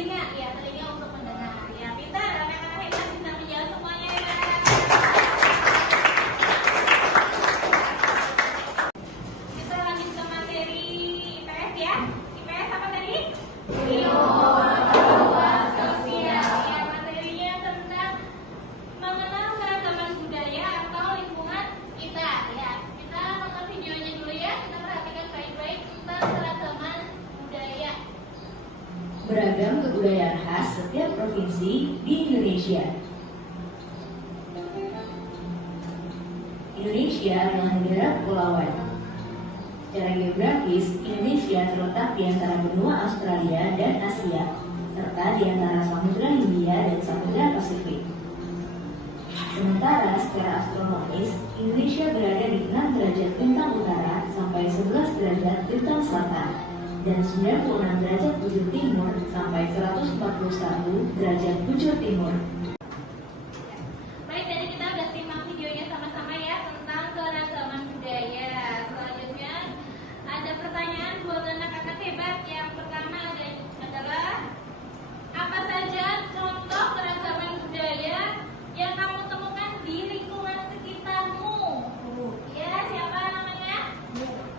telinga, ya telinga untuk mendengar. Ya pintar, anak-anak hebat bisa menjawab semuanya ya. Kita lanjut ke materi IPS ya. IPS apa tadi? Pengetahuan sosial. Ya, materinya tentang mengenal keragaman budaya atau lingkungan kita. Ya, kita nonton videonya dulu ya. Kita perhatikan baik-baik tentang keragaman budaya. Beragam kebudayaan khas setiap provinsi di Indonesia. Indonesia adalah negara kepulauan. Secara geografis, Indonesia terletak di antara benua Australia dan Asia, serta di antara Samudra Hindia dan Samudra Pasifik. Sementara secara astronomis, Indonesia berada di 6 derajat lintang utara sampai 11 derajat lintang selatan, dan 96 derajat bujur timur sampai 141 derajat bujur timur. Baik, jadi kita udah simak videonya sama-sama ya tentang keragaman budaya. Selanjutnya ada pertanyaan buat anak-anak hebat. Yang pertama adalah apa saja contoh keragaman budaya yang kamu temukan di lingkungan sekitarmu? Ya, siapa namanya?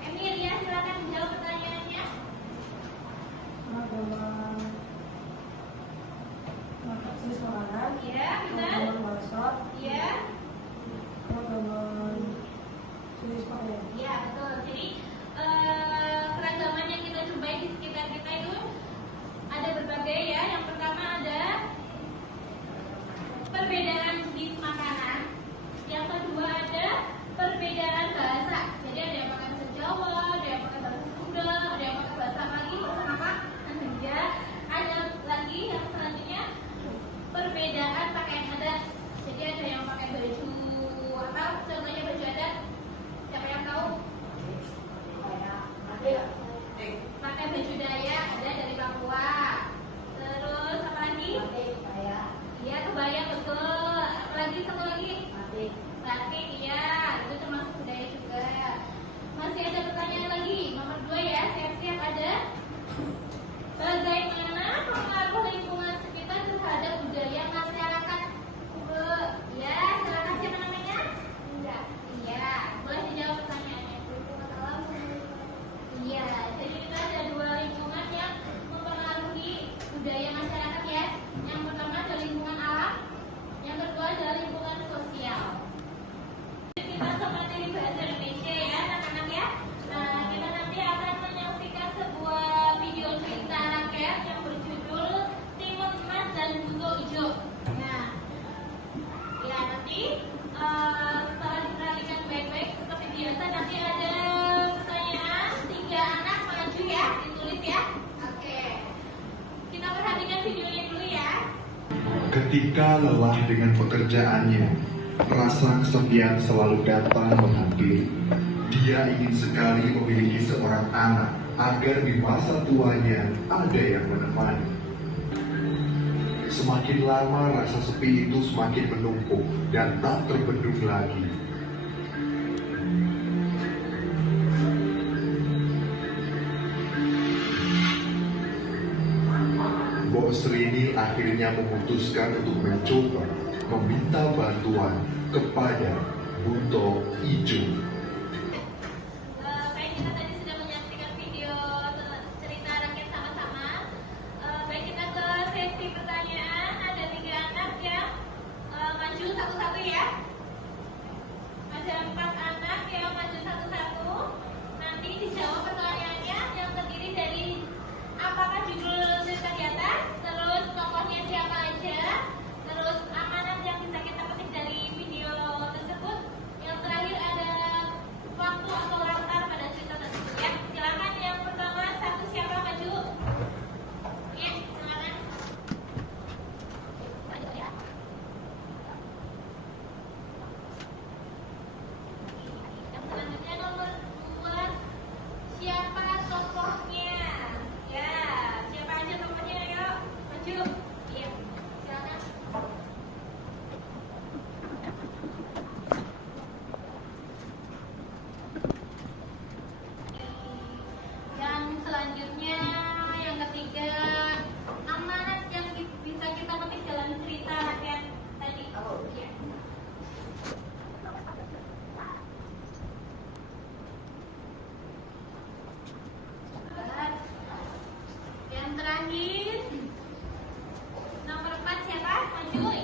Emir ya, silakan jawab pertanyaannya. Keragaman siswanan, Ya, benar. keragaman WhatsApp, Ya. keragaman siswa ya. Ya, betul. Jadi keragaman yang kita jumpai di sekitar kita itu ada berbagai ya. Yang pertama ada perbedaan jenis makanan. Yang kedua ada perbedaan bahasa. Jadi ada yang pakai bahasa Jawa, ada yang pakai bahasa Sunda, ada yang pakai bahasa Melayu, bahasa apa? Ya. Ada lagi yang selanjutnya perbedaan pakaian adat. Jadi ada yang pakai baju apa? Contohnya baju adat. Siapa yang tahu? Pakai baju Dayak, ada dari Papua. Terus apa lagi? Iya, kebaya betul. Apa lagi? Satu lagi? Batik, iya. Itu termasuk budaya juga. Masih ada pertanyaan lagi. Nomor 2 ya. Siap-siap ada. Bagaimana pengaruh lingkungan sekitar terhadap budaya masyarakat? Ya, silakan siapa namanya? Iya, boleh dijawab pertanyaannya. Iya, jadi kita ada 2 lingkungan yang mempengaruhi budaya masyarakat ya. Yang pertama adalah lingkungan alam, yang kedua adalah lingkungan sosial. Kita ke materi bahasa Indonesia ya, anak-anak ya. Nah, kita nanti akan menyaksikan sebuah video cerita rakyat yang berjudul Timun Emas dan Buto Ijo. Nah, ya nanti setelah diperhatikan baik-baik seperti biasa nanti ada pertanyaan 3 anak maju ya, ditulis ya. Oke, kita perhatikan videonya dulu ya. Ketika lelah dengan pekerjaannya, rasa kesepian selalu datang menghampiri. Dia ingin sekali memiliki seorang anak agar di masa tuanya ada yang menemani. Semakin lama rasa sepi itu semakin menumpuk dan tak terbendung lagi. Bos Rini akhirnya memutuskan untuk mencoba meminta bantuan kepada Buto Ijo. Baik, kita tadi sudah menyaksikan video cerita rakyat sama-sama. Baik, kita ke sesi pertanyaan. Ada 3 anak yang maju satu-satu ya. Ada 4 anak yang maju satu-satu. Nanti dijawab pertanyaannya yang terdiri dari apakah judul cerita di atas, terus tokohnya siapa aja, terus amanat yang bisa kita petik dari video tersebut. Yang terakhir ada Yang terakhir nomor 4 siapa? Maju.